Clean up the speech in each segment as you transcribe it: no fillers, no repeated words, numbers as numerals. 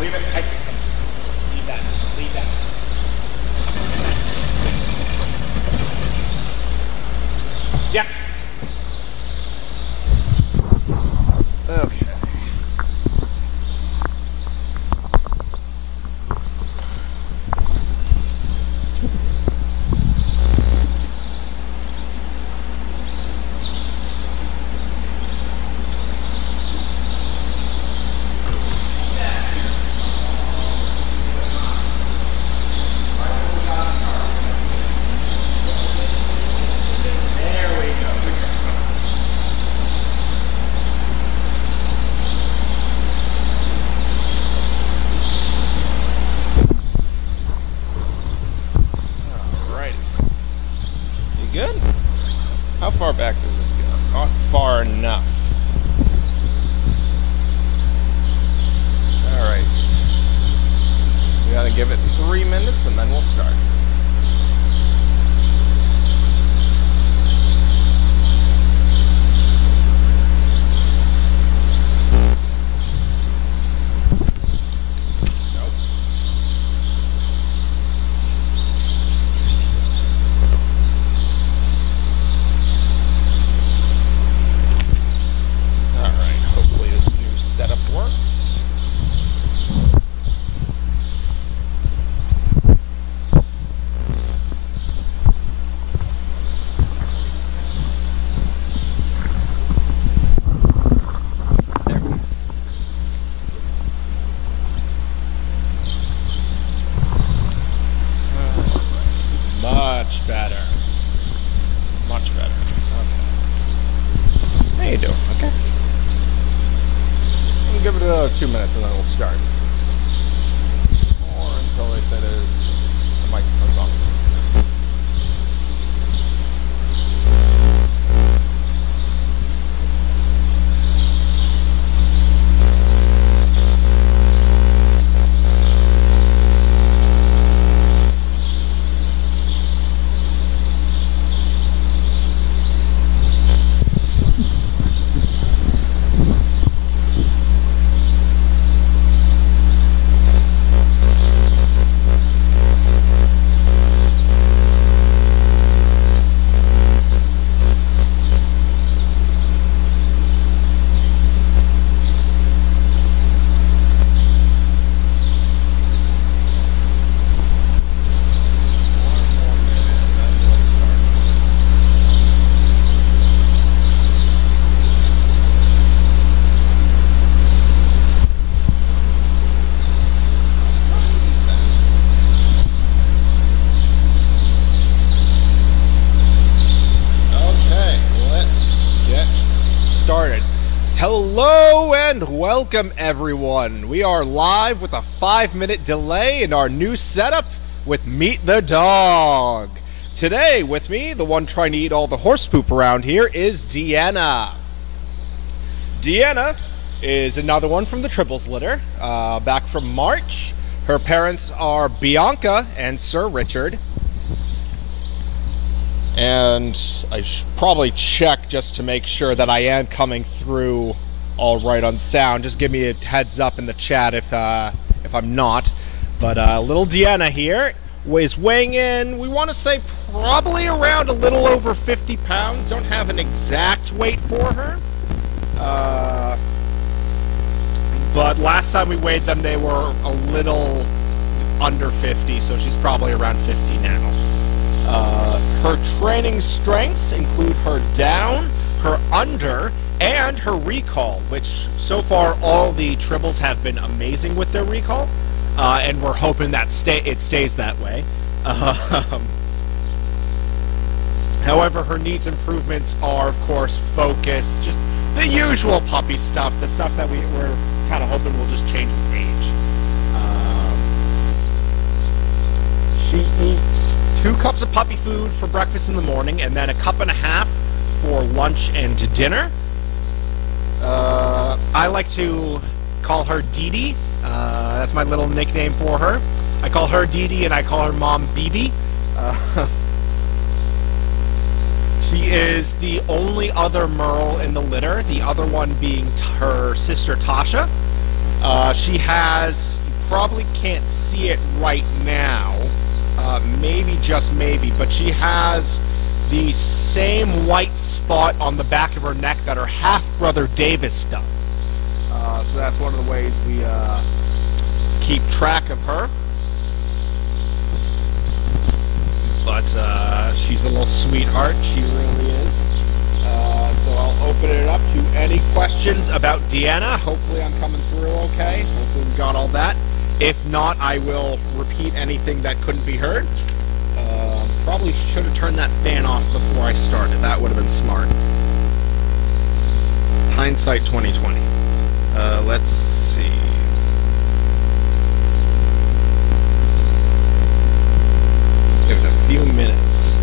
Leave it. Leave that. Leave that. Yeah. Okay. Good? How far back does this go? Not far enough. Alright. We gotta give it 3 minutes and then we'll start. Much better. It's much better. Okay. How you doing? Okay. We'll give it another 2 minutes and then we'll start. Or until they say the microphone's on. Hello and welcome everyone. We are live with a 5-minute delay in our new setup with Meet the Dog. Today with me, the one trying to eat all the horse poop around here, is Deanna. Deanna is another one from the Tribbles litter, back from March. Her parents are Bianca and Sir Richard. And I should probably check just to make sure that I am coming through all right on sound. Just give me a heads up in the chat if I'm not. But little Deanna here is weighing in, we want to say probably around a little over 50 pounds. Don't have an exact weight for her. But last time we weighed them, they were a little under 50, so she's probably around 50 now. Her training strengths include her down, her under, and her recall, which so far all the Tribbles have been amazing with their recall, and we're hoping that it stays that way. However, her needs improvements are, of course, focus, just the usual puppy stuff, the stuff that we're kind of hoping will just change with age. She eats 2 cups of puppy food for breakfast in the morning, and then a cup and a half for lunch and dinner. I like to call her Dee Dee. That's my little nickname for her. I call her Dee Dee, and I call her Mom BB. She is the only other Merle in the litter, the other one being her sister Tasha. She has, you probably can't see it right now, maybe, just maybe, but she has the same white spot on the back of her neck that her half-brother Davis does. So that's one of the ways we keep track of her. But she's a little sweetheart, she really is. So I'll open it up to any questions about Deanna. Hopefully I'm coming through okay. Hopefully we got all that. If not, I will repeat anything that couldn't be heard. Probably should have turned that fan off before I started. That would have been smart. Hindsight 2020. Let's see. Just give it a few minutes.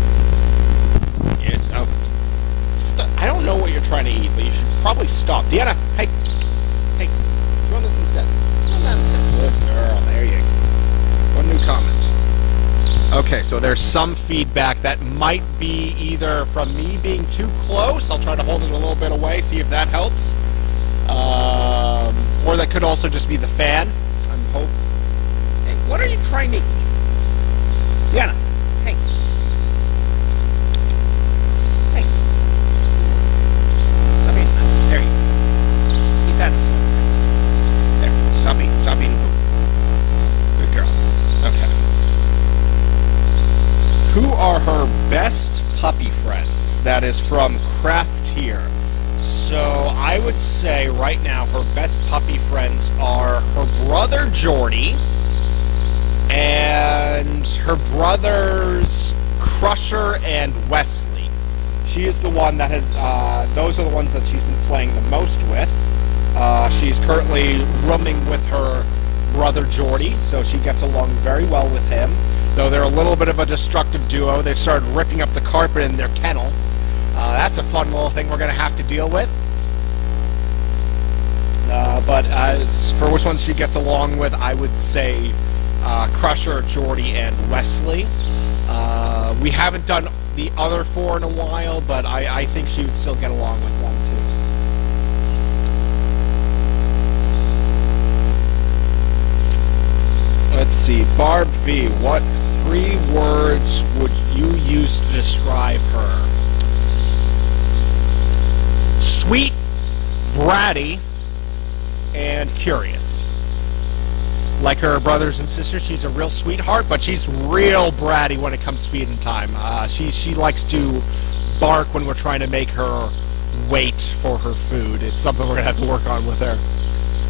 I don't know what you're trying to eat, but you should probably stop. Deanna, hey, join this instead. Join that instead. Good girl. There you go. One new comment. Okay, so there's some feedback that might be either from me being too close. I'll try to hold it a little bit away, see if that helps. Or that could also just be the fan. I'm hoping. Hey, what are you trying to eat? Deanna, hey. Hey. Stop eating that. There you go. Eat that instead. There. Stop eating food. Good girl. Okay. Who are her best puppy friends? That is from Craftier. So I would say right now her best puppy friends are her brother Jordy and her brothers Crusher and Wesley. She is the one that has, those are the ones that she's been playing the most with. She's currently rooming with her brother Jordy, so she gets along very well with him. Though they're a little bit of a destructive duo. They've started ripping up the carpet in their kennel. That's a fun little thing we're going to have to deal with. But as for which ones she gets along with, I would say Crusher, Jordy, and Wesley. We haven't done the other four in a while, but I think she would still get along with them too. Let's see, Barb V, what 3 words would you use to describe her? Sweet, bratty, and curious. Like her brothers and sisters, she's a real sweetheart, but she's real bratty when it comes to feeding time. She likes to bark when we're trying to make her wait for her food. It's something we're going to have to work on with her.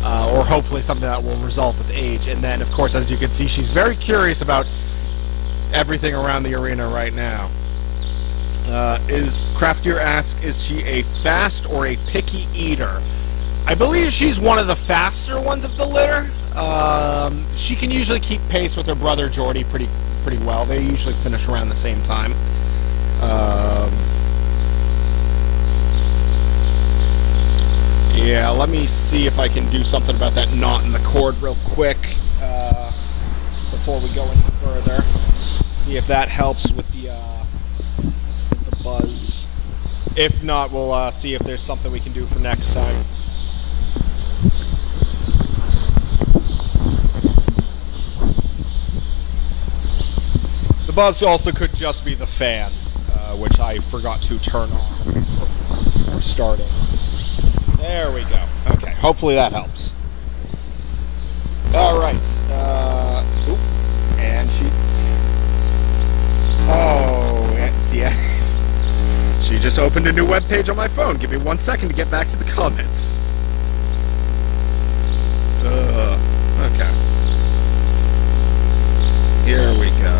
Or hopefully something that will resolve with age. And then, of course, as you can see, she's very curious about everything around the arena right now. Craftier asks, is she a fast or a picky eater? I believe she's one of the faster ones of the litter. She can usually keep pace with her brother Jordy pretty well. They usually finish around the same time. Yeah, let me see if I can do something about that knot in the cord real quick before we go any further. See if that helps with the buzz. If not, we'll see if there's something we can do for next time. The buzz also could just be the fan, which I forgot to turn on or start it. There we go. Okay, hopefully that helps. All right. Oop. And she... Oh, yeah. She just opened a new web page on my phone. Give me 1 second to get back to the comments. Okay. Here we go.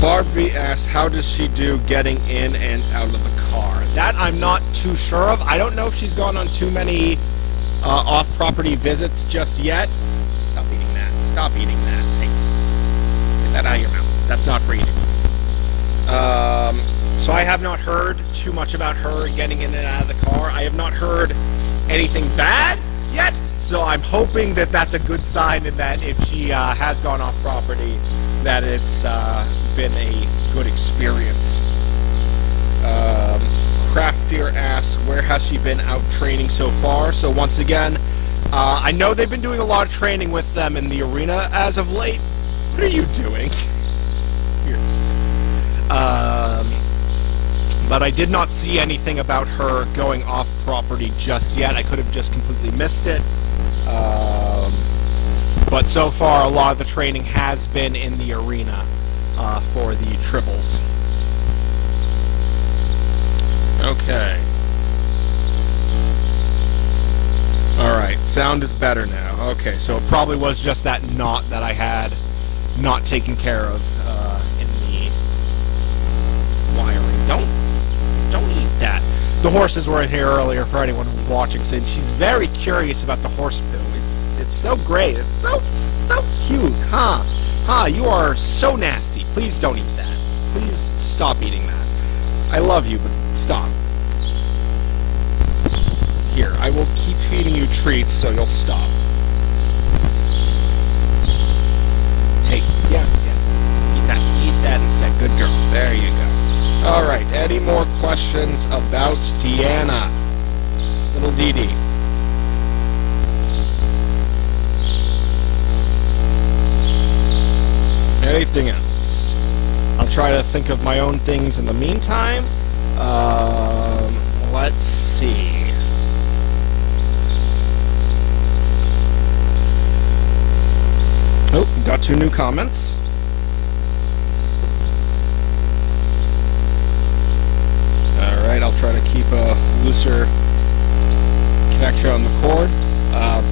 Barb V asks, how does she do getting in and out of the car? That I'm not too sure of. I don't know if she's gone on too many off-property visits just yet. Stop eating that. Stop eating that. Hey, get that out of your mouth. That's not for eating. So I have not heard too much about her getting in and out of the car. I have not heard anything bad yet, so I'm hoping that that's a good sign, and that if she has gone off-property, that it's been a good experience. Craftier asks, where has she been out training so far? So once again, I know they've been doing a lot of training with them in the arena as of late. What are you doing? Here. But I did not see anything about her going off property just yet. I could have just completely missed it. But so far, a lot of the training has been in the arena for the Tribbles. Okay. Alright, sound is better now. Okay, so it probably was just that knot that I had not taken care of in the wiring. Don't eat that. The horses were in here earlier for anyone watching, and she's very curious about the horse poo. It's so great. It's so cute, huh? Huh, you are so nasty. Please don't eat that. Please stop eating that. I love you, but stop. Here, I will keep feeding you treats so you'll stop. Hey, yeah. Eat that instead. Good girl. There you go. Alright, any more questions about Deanna? Little Dee Dee. Anything else? I'll try to think of my own things in the meantime. Let's see. Oh, got 2 new comments. Alright, I'll try to keep a looser connection on the cord.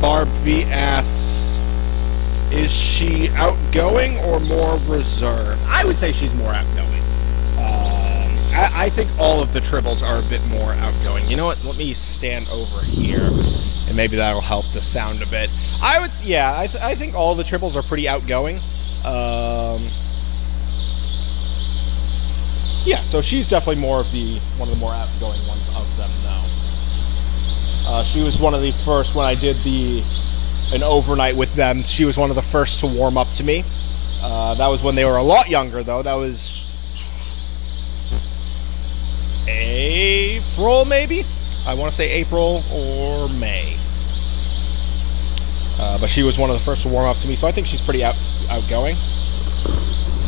Barb V asks, is she outgoing or more reserved? I would say she's more outgoing. I think all of the Tribbles are a bit more outgoing. You know what? Let me stand over here, and maybe that'll help the sound a bit. I think all the Tribbles are pretty outgoing. Yeah, so she's definitely one of the more outgoing ones of them, though. She was one of the first, when I did an overnight with them, she was one of the first to warm up to me. That was when they were a lot younger, though. That was April, maybe? I want to say April or May. But she was one of the first to warm up to me, so I think she's pretty outgoing.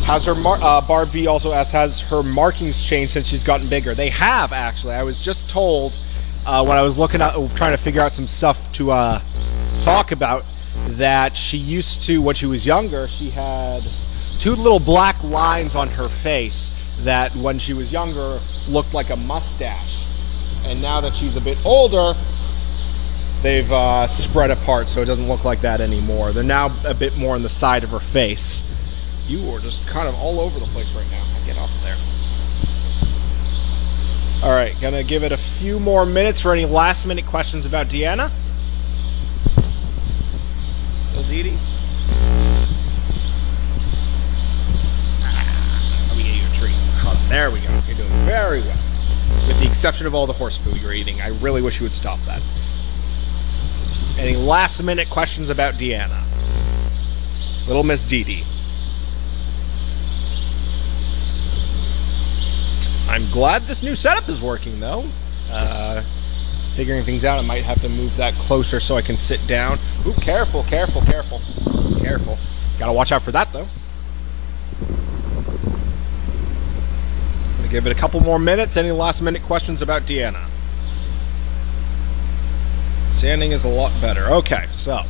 Has her Barb V also asks, has her markings changed since she's gotten bigger? They have, actually. I was just told when I was trying to figure out some stuff to talk about, that she used to, when she was younger, she had 2 little black lines on her face that when she was younger looked like a mustache. And now that she's a bit older, they've spread apart, so it doesn't look like that anymore. They're now a bit more on the side of her face. You are just kind of all over the place right now. Get off there. Alright, gonna give it a few more minutes for any last minute questions about Deanna. Little Dee Dee. Let me get you a treat. Oh, there we go. You're doing very well. With the exception of all the horse poo you're eating. I really wish you would stop that. Any last minute questions about Deanna? Little Miss Dee Dee. I'm glad this new setup is working, though. Figuring things out, I might have to move that closer so I can sit down. Ooh, careful. Careful. Gotta watch out for that, though. I'm gonna give it a couple more minutes. Any last minute questions about Deanna? Standing is a lot better. Okay, so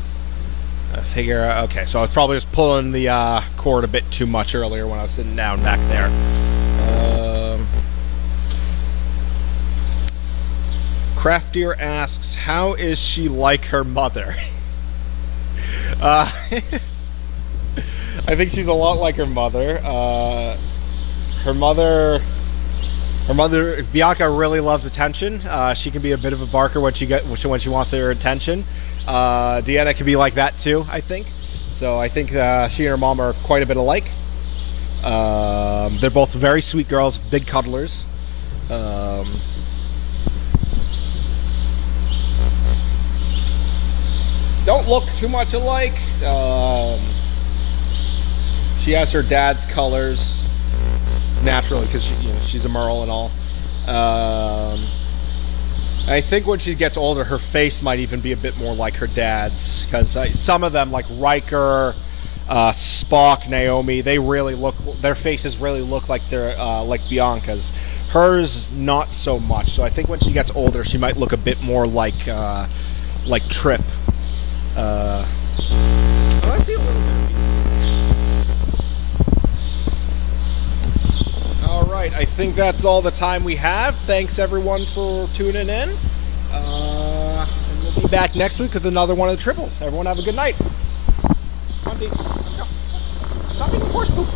okay, so I was probably just pulling the cord a bit too much earlier when I was sitting down back there. Craftier asks, how is she like her mother? I think she's a lot like her mother. Her mother, Bianca really loves attention. She can be a bit of a barker when she wants her attention. Deanna can be like that too, I think. So I think she and her mom are quite a bit alike. They're both very sweet girls, big cuddlers. Don't look too much alike. She has her dad's colors naturally because she's a Merle and all. I think when she gets older, her face might even be a bit more like her dad's, because some of them, like Riker, Spock, Naomi, they really look. Their faces really look like they're like Bianca's. Hers, not so much. So I think when she gets older, she might look a bit more like Trip. I see a little bit. All right, I think that's all the time we have. Thanks everyone for tuning in. And we'll be back next week with another one of the Tribbles. Everyone have a good night. Come on, Dee. Let's go. Stop eating horse poop.